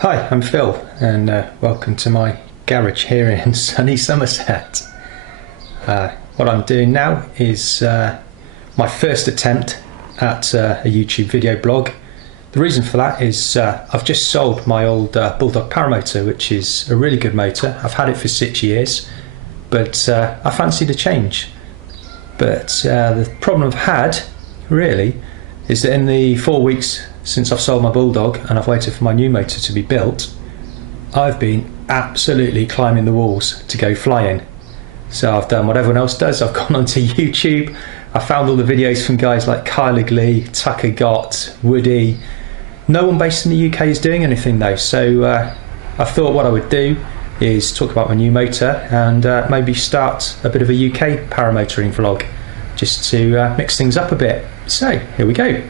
Hi, I'm Phil, and welcome to my garage here in sunny Somerset. What I'm doing now is my first attempt at a YouTube video blog. The reason for that is I've just sold my old Bulldog Paramotor, which is a really good motor. I've had it for 6 years, but I fancied a change. But the problem I've had, really, is that in the 4 weeks since I've sold my Bulldog and I've waited for my new motor to be built, I've been absolutely climbing the walls to go flying. So I've done what everyone else does. I've gone onto YouTube. I found all the videos from guys like Kyle Lee, Tucker Gott, Woody. No one based in the UK is doing anything though, so I thought what I would do is talk about my new motor and maybe start a bit of a UK paramotoring vlog just to mix things up a bit. So here we go.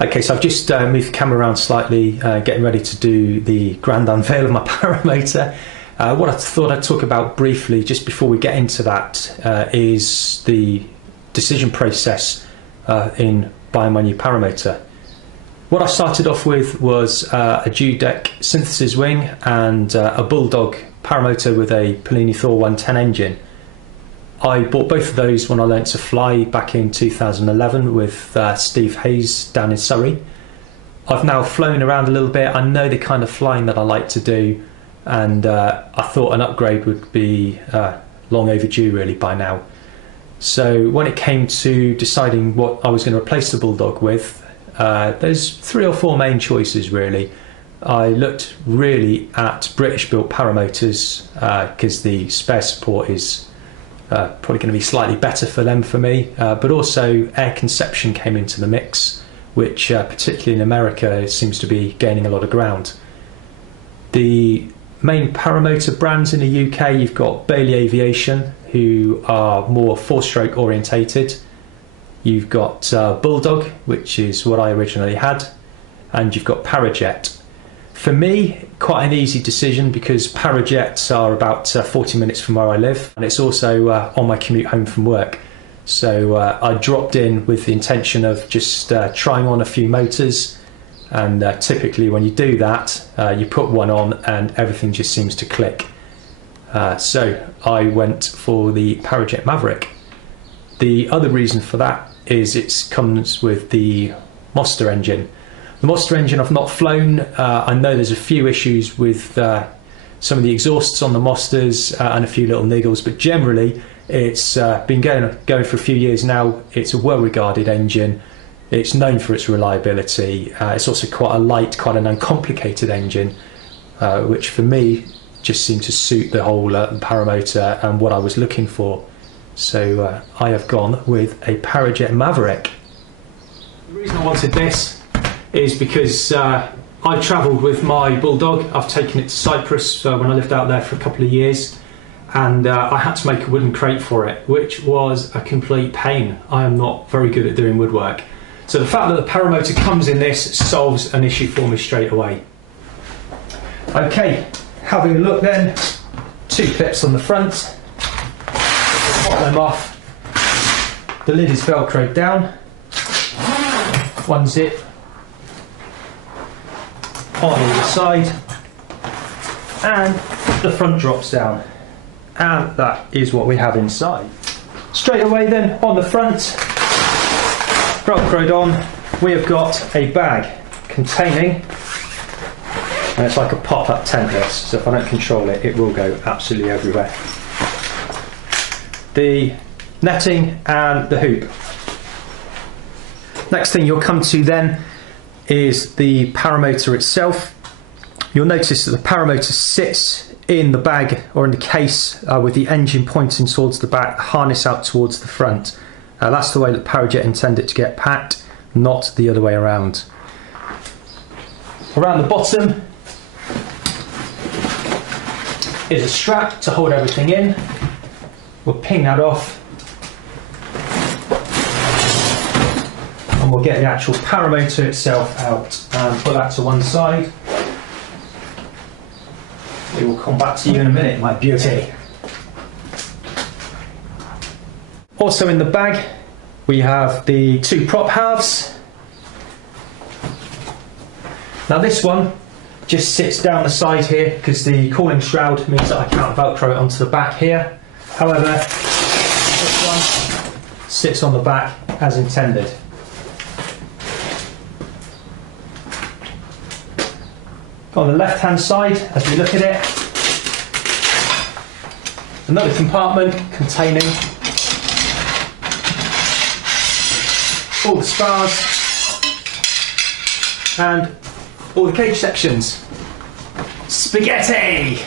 Okay, so I've just moved the camera around slightly, getting ready to do the grand unveil of my paramotor. What I thought I'd talk about briefly, just before we get into that, is the decision process in buying my new paramotor. What I started off with was a Dudek synthesis wing and a Bulldog paramotor with a Polini Thor 110 engine. I bought both of those when I learnt to fly back in 2011 with Steve Hayes down in Surrey. I've now flown around a little bit. I know the kind of flying that I like to do, and I thought an upgrade would be long overdue really by now. So when it came to deciding what I was going to replace the Bulldog with, there's 3 or 4 main choices really. I looked really at British built paramotors because the spare support is probably going to be slightly better for them for me, but also air conception came into the mix, which particularly in America seems to be gaining a lot of ground. The main paramotor brands in the UK, you've got Bailey Aviation, who are more 4-stroke orientated. You've got Bulldog, which is what I originally had, and you've got Parajet. For me, quite an easy decision because Parajets are about 40 minutes from where I live, and it's also on my commute home from work. So I dropped in with the intention of just trying on a few motors, and typically when you do that, you put one on and everything just seems to click. So I went for the Parajet Maverick. The other reason for that is it comes with the Monster engine. The Monster engine I've not flown. I know there's a few issues with some of the exhausts on the Monsters and a few little niggles, but generally it's been going for a few years now. It's a well-regarded engine. It's known for its reliability. It's also quite a light, quite an uncomplicated engine, which for me just seemed to suit the whole paramotor and what I was looking for. So I have gone with a Parajet Maverick. The reason I wanted this is because I travelled with my Bulldog. I've taken it to Cyprus when I lived out there for a couple of years, and I had to make a wooden crate for it, which was a complete pain. I am not very good at doing woodwork. So the fact that the paramotor comes in this solves an issue for me straight away. Okay, having a look then, 2 clips on the front, pop them off. The lid is velcroed down, 1 zip on either side, and the front drops down, and that is what we have inside. Straight away then, on the front, velcroed on, we have got a bag containing, and it's like a pop-up tent this, so if I don't control it, it will go absolutely everywhere, the netting and the hoop. Next thing you'll come to then is the paramotor itself. You'll notice that the paramotor sits in the bag or in the case with the engine pointing towards the back, harness out towards the front. That's the way that Parajet intended to get packed, not the other way around. Around the bottom is a strap to hold everything in. We'll ping that off, and we'll get the actual paramotor itself out and put that to one side. We will come back to you in a minute, my beauty. Also in the bag we have the 2 prop halves. Now this one just sits down the side here because the cooling shroud means that I can't velcro it onto the back here. However, this one sits on the back as intended. On the left hand side, as we look at it, another compartment containing all the spars and all the cage sections. Spaghetti!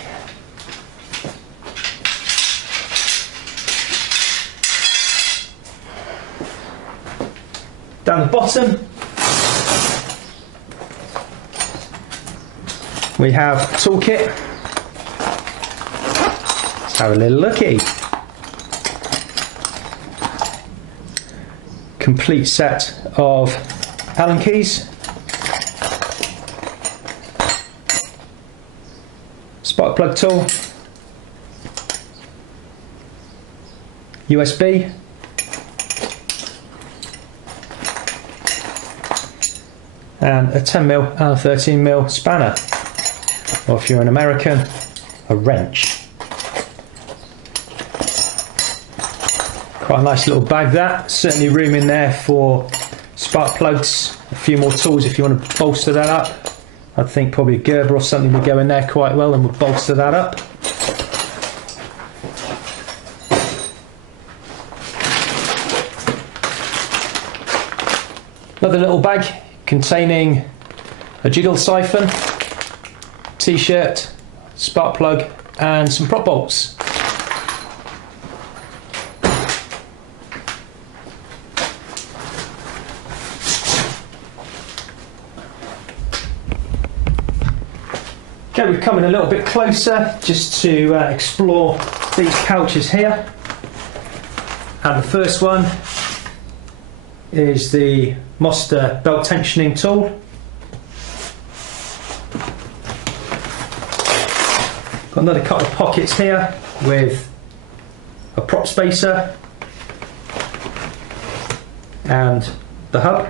Down the bottom we have a toolkit. Let's have a little looky. Complete set of Allen keys, spark plug tool, USB, and a 10mm and a 13mm spanner, or if you're an American, a wrench. Quite a nice little bag that, certainly room in there for spark plugs, a few more tools if you want to bolster that up. I think probably a Gerber or something would go in there quite well and would bolster that up. Another little bag containing a jiggle siphon, t-shirt, spark plug and some prop bolts. Okay, we've come in a little bit closer just to explore these couches here. And the first one is the Monster belt tensioning tool. Got another couple of pockets here with a prop spacer and the hub.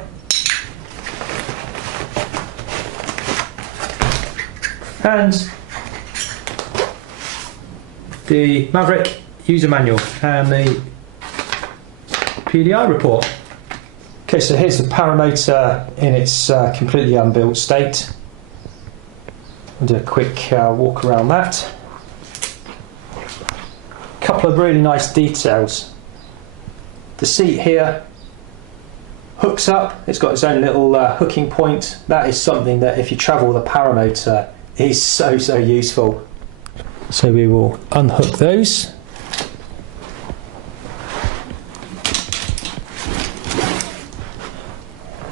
And the Maverick user manual and the PDI report. Okay, so here's the Paramotor in its completely unbuilt state. I'll do a quick walk around that. A couple of really nice details. The seat here hooks up, it's got its own little hooking point. That is something that if you travel with a Paramotor is so useful. So we will unhook those.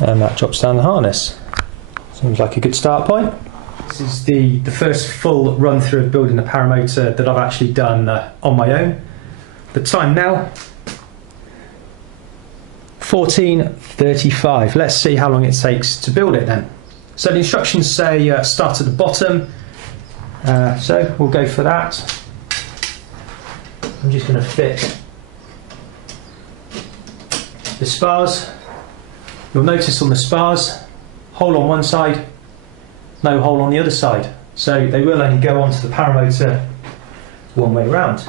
And that drops down the harness. Seems like a good start point. This is the first full run through of building a Paramotor that I've actually done on my own. The time now, 14:35. Let's see how long it takes to build it then. So the instructions say start at the bottom, so we'll go for that. I'm just going to fit the spars. You'll notice on the spars, hole on one side, no hole on the other side. So they will only go onto the Paramotor one way round.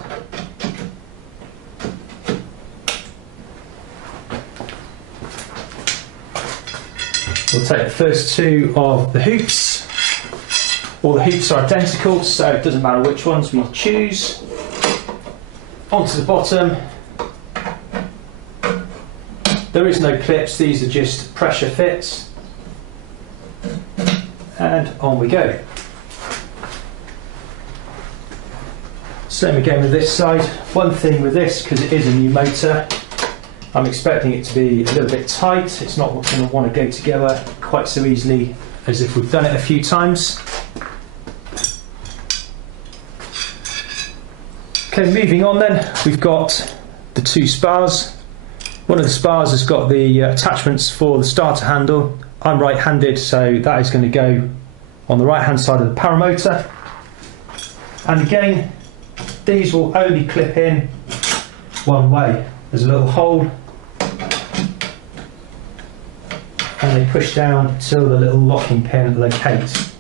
We'll take the first two of the hoops. All the hoops are identical, so it doesn't matter which ones we choose. Onto the bottom. There is no clips, these are just pressure fits. And on we go. Same again with this side. One thing with this, because it is a new motor, I'm expecting it to be a little bit tight. It's not going to want to go together quite so easily as if we've done it a few times. Okay, moving on then, we've got the two spars. One of the spars has got the attachments for the starter handle. I'm right-handed, so that is going to go on the right-hand side of the Paramotor. And again, these will only clip in one way. There's a little hole and they push down till the little locking pin locates.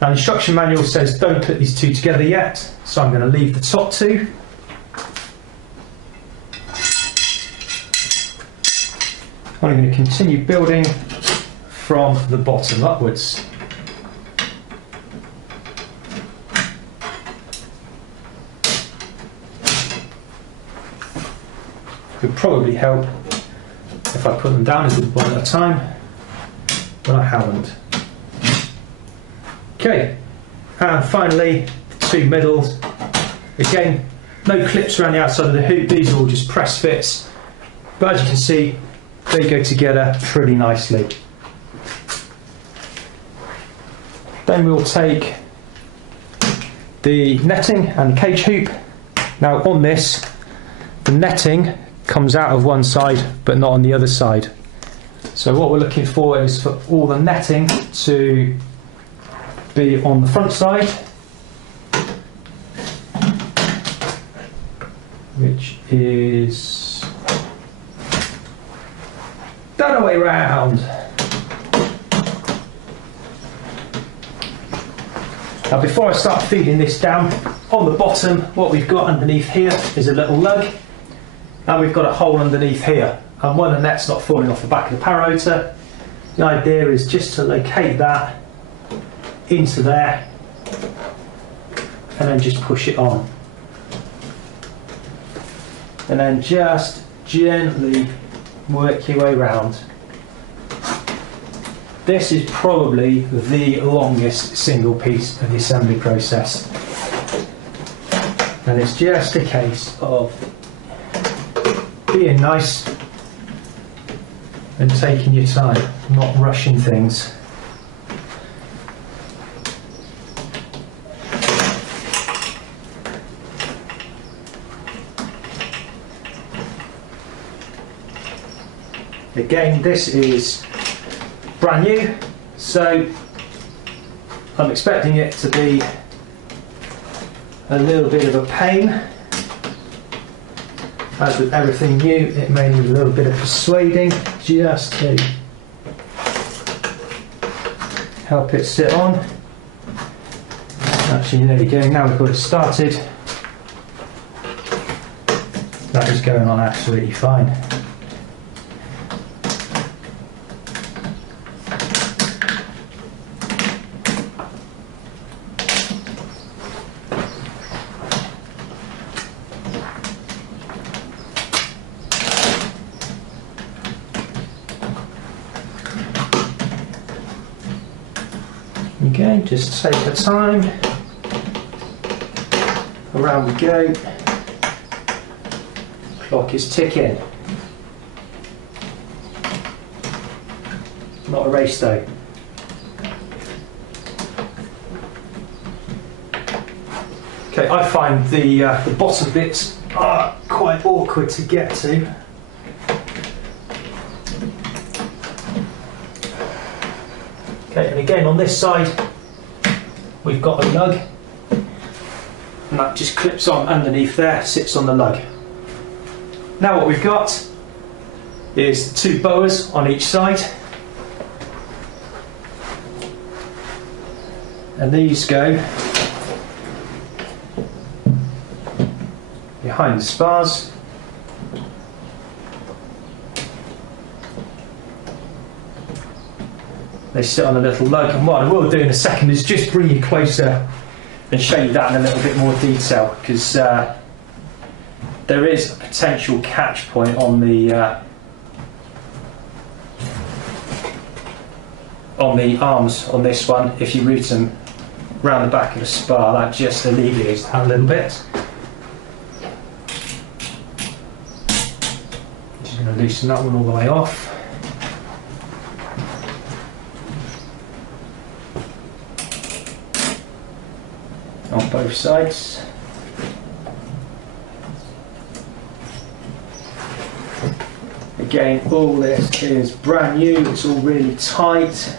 Now the instruction manual says don't put these two together yet, so I'm going to leave the top two. I'm going to continue building from the bottom upwards. Could probably help if I put them down as one at a time, but I haven't. Okay, and finally the two middles. Again, no clips around the outside of the hoop, these are all just press fits, but as you can see they go together pretty nicely. Then we'll take the netting and the cage hoop. Now on this, the netting comes out of one side but not on the other side. So what we're looking for is for all the netting to be on the front side, which is the other way round. Now before I start feeding this down, on the bottom what we've got underneath here is a little lug, and we've got a hole underneath here, and when the net's not falling off the back of the paramotor, the idea is just to locate that into there and then just push it on, and then just gently work your way around. This is probably the longest single piece of the assembly process, and it's just a case of being nice and taking your time, not rushing things. Again, this is brand new, so I'm expecting it to be a little bit of a pain. As with everything new, it may need a little bit of persuading just to help it sit on. Actually, there we go, now we've got it started. That is going on absolutely fine. Again, just take the time, around we go, clock is ticking. Not a race though. Okay, I find the bottom bits are quite awkward to get to. Okay, and again on this side we've got a lug, and that just clips on underneath there, sits on the lug. Now what we've got is the two boas on each side, and these go behind the spars. They sit on a little lug, and what I will do in a second is just bring you closer and show you that in a little bit more detail, because there is a potential catch point on the arms on this one. If you route them round the back of the spar, that just alleviates that a little bit. Just going to loosen that one all the way off. On both sides. Again, all this is brand new, it's all really tight,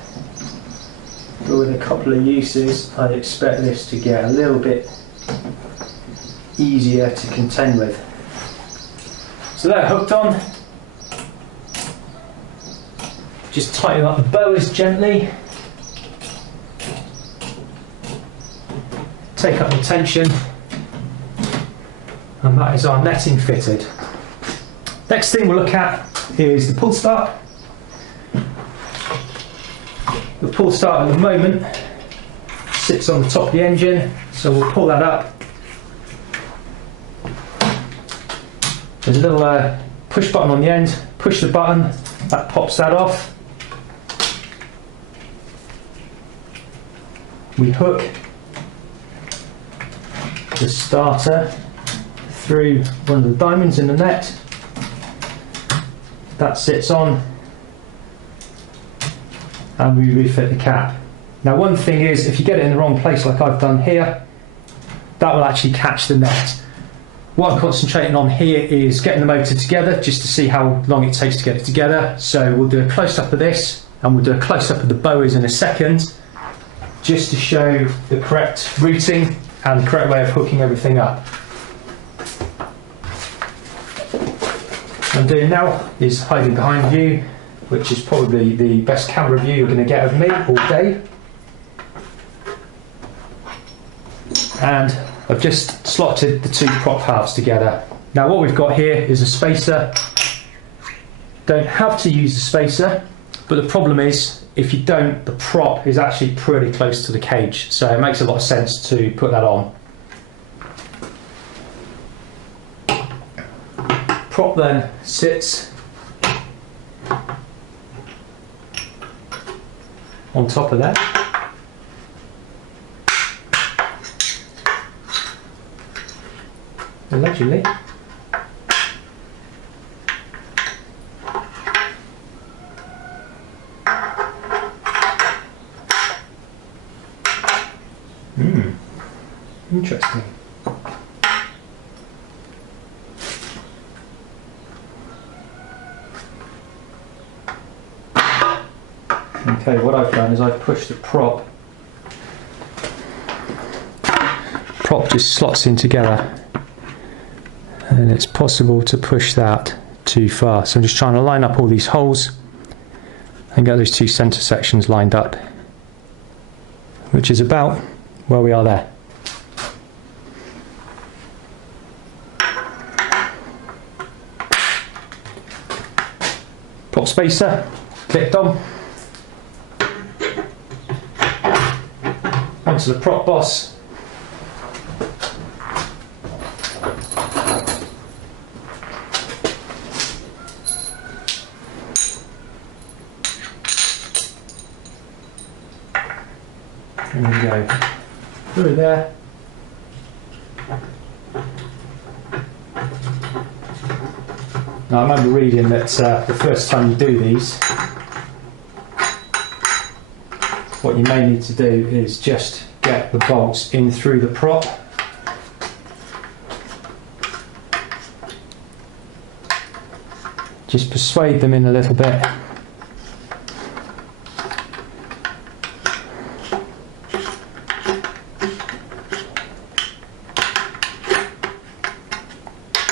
but with a couple of uses I'd expect this to get a little bit easier to contend with. So they're hooked on. Just tighten up the boas gently. Take up the tension. And that is our netting fitted. Next thing we'll look at is the pull start. The pull start at the moment sits on the top of the engine, so we'll pull that up. There's a little push button on the end. Push the button, that pops that off. We hook the starter through one of the diamonds in the net. That sits on, and we refit the cap. Now, one thing is, if you get it in the wrong place like I've done here, that will actually catch the net. What I'm concentrating on here is getting the motor together, just to see how long it takes to get it together. So we'll do a close-up of this, and we'll do a close-up of the boas in a second, just to show the correct routing and the correct way of hooking everything up. What I'm doing now is hiding behind you, which is probably the best camera view you're going to get of me all day. And I've just slotted the two prop halves together. Now what we've got here is a spacer. Don't have to use the spacer, but the problem is, if you don't, the prop is actually pretty close to the cage, so it makes a lot of sense to put that on. Prop then sits on top of that. Allegedly. Interesting. Okay, what I've done is I've pushed the prop. Prop just slots in together, and it's possible to push that too far. So I'm just trying to line up all these holes and get those two centre sections lined up, which is about where we are there. Prop spacer clipped on. Onto the prop boss. And we go through there. Now I remember reading that the first time you do these, what you may need to do is just get the bolts in through the prop. Just persuade them in a little bit.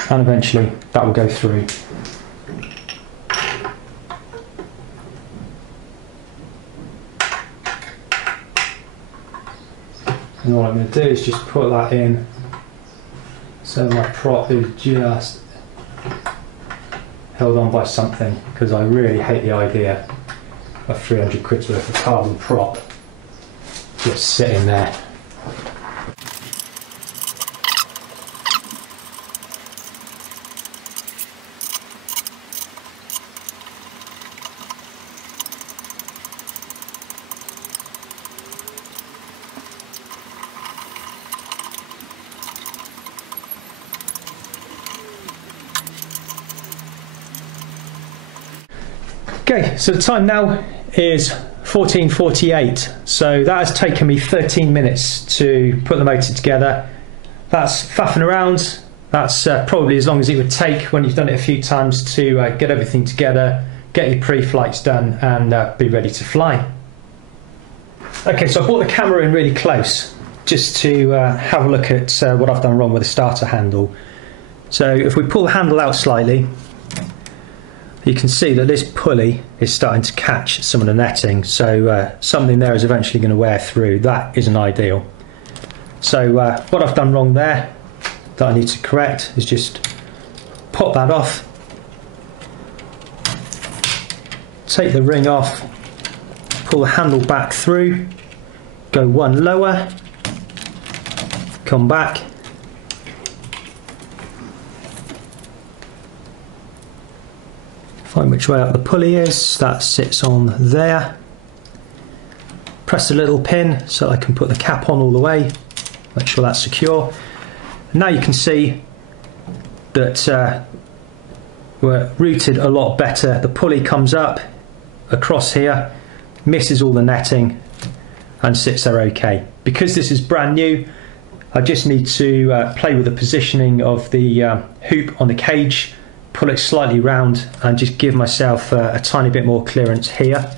And eventually that will go through. And all I'm going to do is just put that in so my prop is just held on by something, because I really hate the idea of 300 quid's worth of carbon prop just sitting there. Okay, so the time now is 14:48, so that has taken me 13 minutes to put the motor together. That's faffing around. That's probably as long as it would take when you've done it a few times to get everything together, get your pre-flights done, and be ready to fly. Okay, so I brought the camera in really close just to have a look at what I've done wrong with the starter handle. So if we pull the handle out slightly, You can see that this pulley is starting to catch some of the netting, so something there is eventually going to wear through. That isn't ideal. So what I've done wrong there that I need to correct is just pop that off, take the ring off, pull the handle back through, go one lower, come back, find which way up the pulley is, that sits on there, press a little pin so I can put the cap on all the way, make sure that's secure. Now you can see that we're routed a lot better. The pulley comes up across here, misses all the netting and sits there okay. Because this is brand new, I just need to play with the positioning of the hoop on the cage, pull it slightly round and just give myself a tiny bit more clearance here,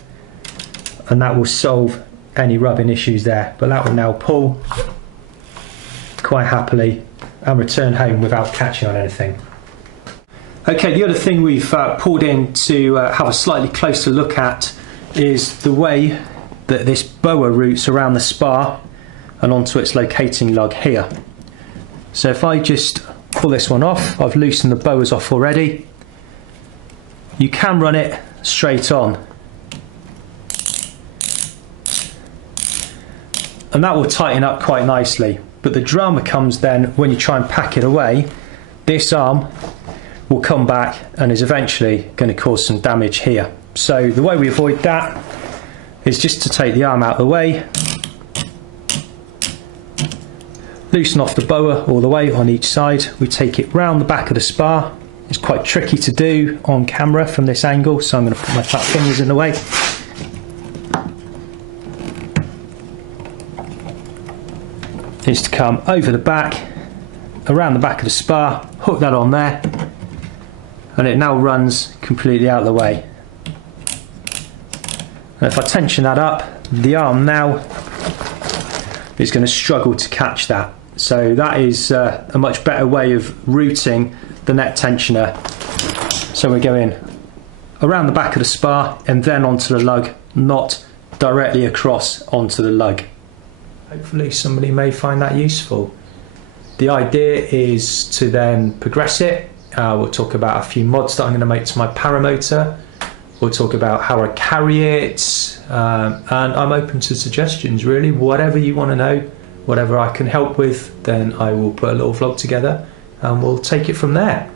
and that will solve any rubbing issues there. But that will now pull quite happily and return home without catching on anything. Okay, the other thing we've pulled in to have a slightly closer look at is the way that this boa routes around the spar and onto its locating lug here. So if I just pull this one off, I've loosened the boas off already. You can run it straight on, and that will tighten up quite nicely. But the drama comes then when you try and pack it away. This arm will come back and is eventually going to cause some damage here. So the way we avoid that is just to take the arm out of the way, loosen off the boa all the way on each side. We take it round the back of the spar. It's quite tricky to do on camera from this angle, so I'm going to put my fat fingers in the way. Is to come over the back, around the back of the spar, hook that on there, and it now runs completely out of the way. And if I tension that up, the arm now is going to struggle to catch that. So that is a much better way of routing the net tensioner. So we're going around the back of the spar and then onto the lug, not directly across onto the lug. Hopefully somebody may find that useful. The idea is to then progress it. We'll talk about a few mods that I'm going to make to my Paramotor. We'll talk about how I carry it, and I'm open to suggestions really. Whatever you want to know, whatever I can help with, then I will put a little vlog together and we'll take it from there.